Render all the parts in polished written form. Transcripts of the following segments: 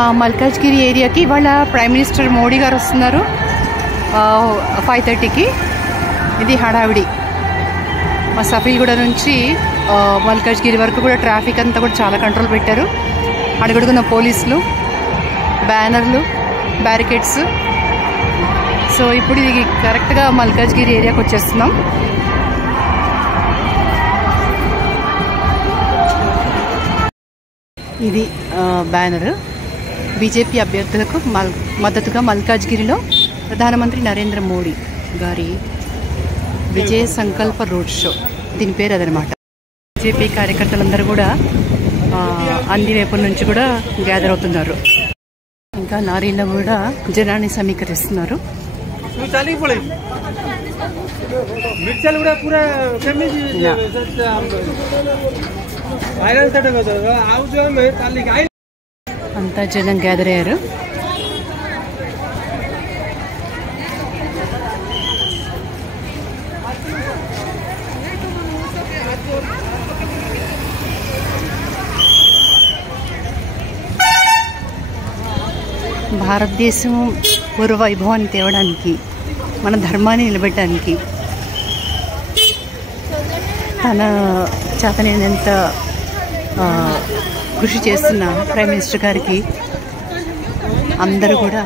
మల్కాజ్గిరి ఏరియాకి ఇవాళ prime minister Modi గారు వస్తున్నారు 5:30కి. ఇది హడావిడి. మా సఫీల్గూడ నుంచి మల్కాజ్గిరి వరకు కూడా ట్రాఫిక్ అంతా కూడా చాలా కంట్రోల్ పెట్టారు. అడుగడుగున్న పోలీసులు, బ్యానర్లు, బ్యారికేడ్స్. సో ఇప్పుడు ఇది కరెక్ట్గా మల్కాజ్గిరి ఏరియాకి వచ్చేస్తున్నాం. ఇది బ్యానర్. బీజేపీ అభ్యర్థులకు మద్దతుగా మల్కాజ్గిరిలో ప్రధానమంత్రి నరేంద్ర మోడీ గారి విజయ సంకల్ప రోడ్ షో, దీని పేరు అదనమాట. బీజేపీ కార్యకర్తలందరూ కూడా అన్ని వైపుల నుంచి కూడా గ్యాదర్ అవుతున్నారు. ఇంకా లారీలో కూడా జనాన్ని సమీకరిస్తున్నారు. అంతా జనం గ్యాదర్ అయ్యారు. భారతదేశం పూర్వ వైభవాన్ని తేవడానికి, మన ధర్మాన్ని నిలబెట్టడానికి తన చేతనైనంత కృషి చేస్తున్న ప్రైమ్ మినిస్టర్ గారికి అందరూ కూడా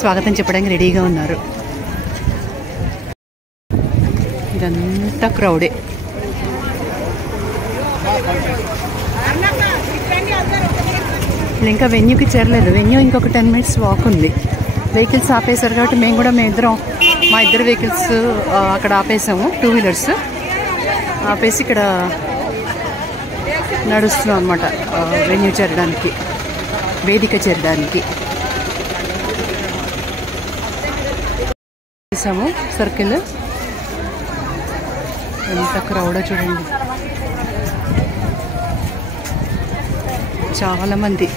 స్వాగతం చెప్పడానికి రెడీగా ఉన్నారు. ఇదంతా క్రౌడే. ఇంకా వెన్యూకి చేరలేదు. వెన్యూ ఇంకొక 10 minutes వాక్ ఉంది. వెహికల్స్ ఆపేశారు కాబట్టి మా ఇద్దరు వెహికల్స్ అక్కడ ఆపేసాము. 2 wheelers ఆపేసి ఇక్కడ నడుస్తున్నాం అన్నమాట. వెన్యూ చేరడానికి, వేదిక చేరడానికి చేసాము. సర్కిల్ ఎంత క్రౌడో చూడండి, చాలా మంది.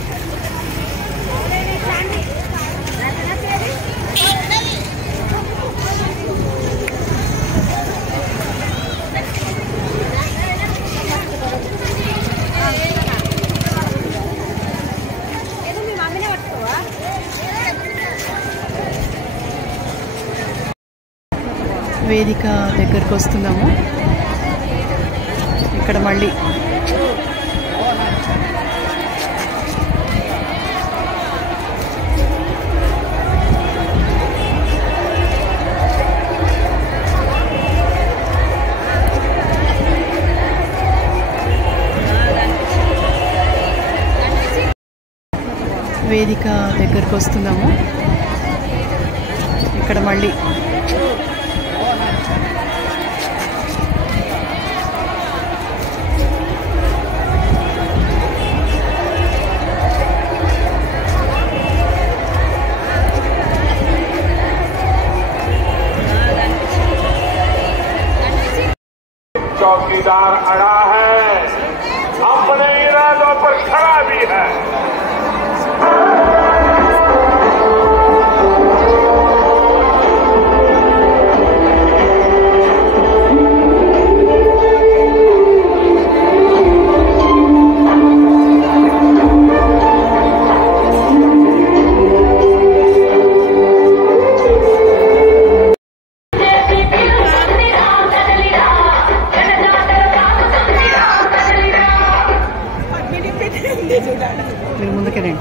వేదిక దగ్గరకు వస్తున్నాము. ఇక్కడ మళ్ళీ వేదిక దగ్గరకు వస్తున్నాము. ఇక్కడ మళ్ళీ चौकीदार अड़ा है, अपने इरादों पर खड़ा भी है। మీరు ముందుకెళ్ళండి.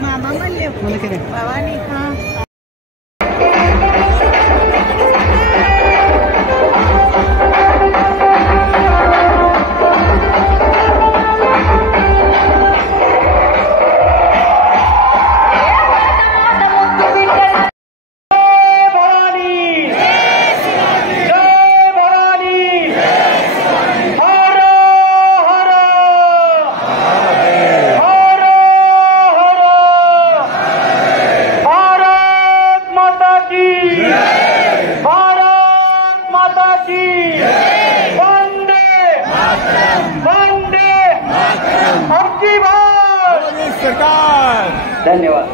धन्यवाद।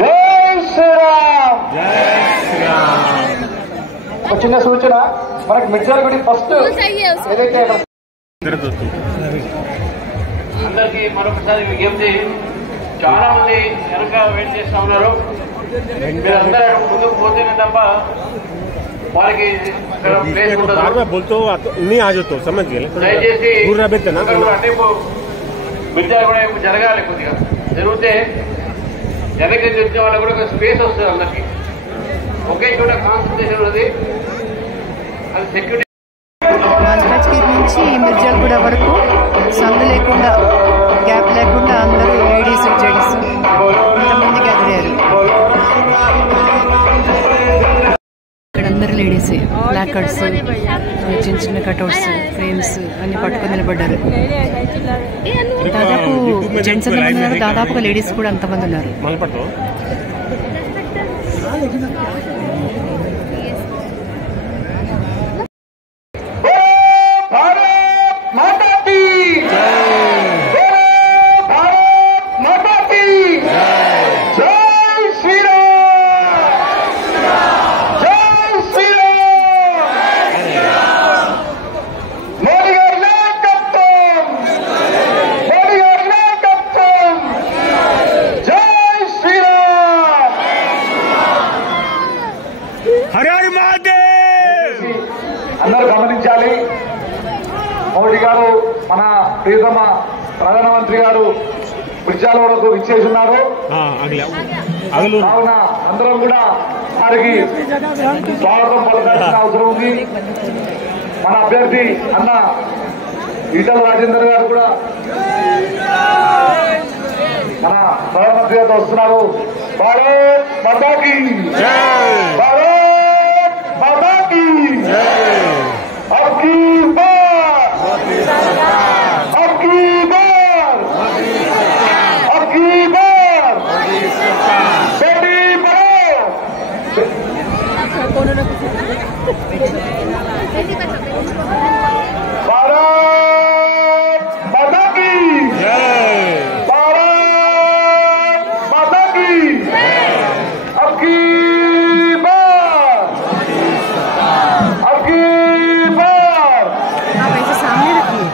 जय श्री राम। చిన్న సూచన, మనకి మిర్జాల గుడి ఫస్ట్ ఏదైతే అందరికీ మరొకసారి విజ్ఞప్తి, చాలా మంది వెనక వెయిట్ చేస్తూ ఉన్నారు. మీరందరూ ముందుకు పోతేనే తప్ప వాళ్ళకి ప్లేస్ ఉండదు. దయచేసి అంటే మిర్జాలు కూడా జరగాలి, కొద్దిగా జరిగితే వెనక్కి తెలిసిన వాళ్ళకి కూడా స్పేస్ వస్తుంది. అందరికి ఒకే చోట కాన్సన్ట్రేషన్ ఉన్నది. అది సెక్యూరిటీ. మల్కాజ్గిరి నుంచి మిర్జాలగూడ వరకు సందు లేకుండా, గ్యాప్ లేకుండా అందరూ లేడీస్ జెంట్స్ ఇంతమంది గ్యాదర్ అయ్యారు. ఇక్కడ అందరూ లేడీసే. బ్లాక్ కార్డ్స్, చిన్న చిన్న కట్అవుట్స్, ఫ్రేమ్స్ అన్ని పట్టుకొని నిలబడ్డారు. దాదాపు జెంట్స్ ఎంతమంది ఉన్నారు, దాదాపుగా లేడీస్ కూడా అంతమంది ఉన్నారు. అందరూ గమనించాలి. మోడీ గారు, మన ప్రియతమ ప్రధానమంత్రి గారు మిర్జాలగూడకు ఇచ్చేస్తున్నారు. కావున అందరం కూడా వారికి స్వాగతం పలకాల్సిన అవసరం ఉంది. మన అభ్యర్థి అన్న ఈటల రాజేందర్ గారు కూడా మన ప్రధానమంత్రి గారితో వస్తున్నారు. భారత్ మాతాకి భారత్ మాతాకి అబ్కీ బార్ అబ్కీ బార్ అబ్కీ బార్ బేటీ పढ़ाओ भारत माता की भारत माता की अबकी बार अबकी बार। आप ऐसे सामने रखिए.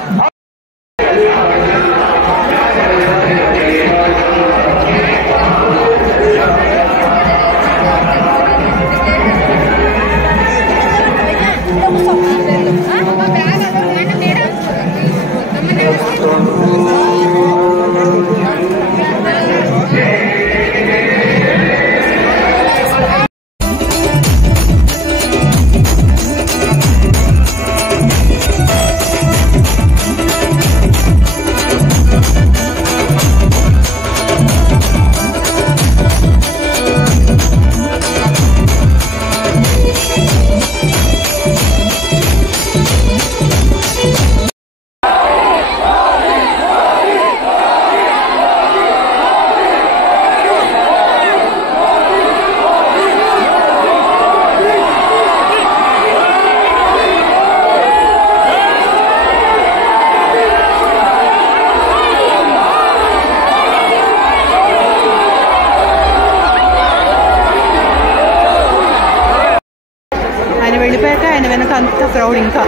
వెళ్ళిపోయాక ఆయన వెనక అంత క్రౌడ్ ఇంకా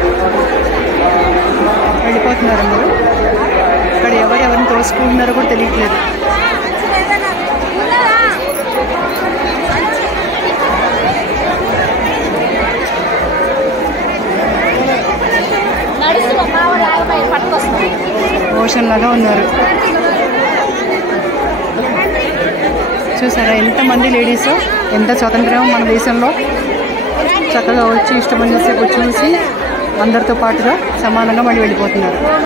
వెళ్ళిపోతున్నారు. అందరూ ఇక్కడ ఎవరెవరిని తోసుకుంటున్నారో కూడా తెలియట్లేదు. ఓషన్ లాగా ఉన్నారు. చూసారా ఎంతమంది లేడీస్, ఎంత స్వాతంత్ర్యం మన దేశంలో. చక్కగా వచ్చి ఇష్టమైన సేపు చూసి అందరితో పాటుగా సమానంగా మళ్ళీ వెళ్ళిపోతున్నారు.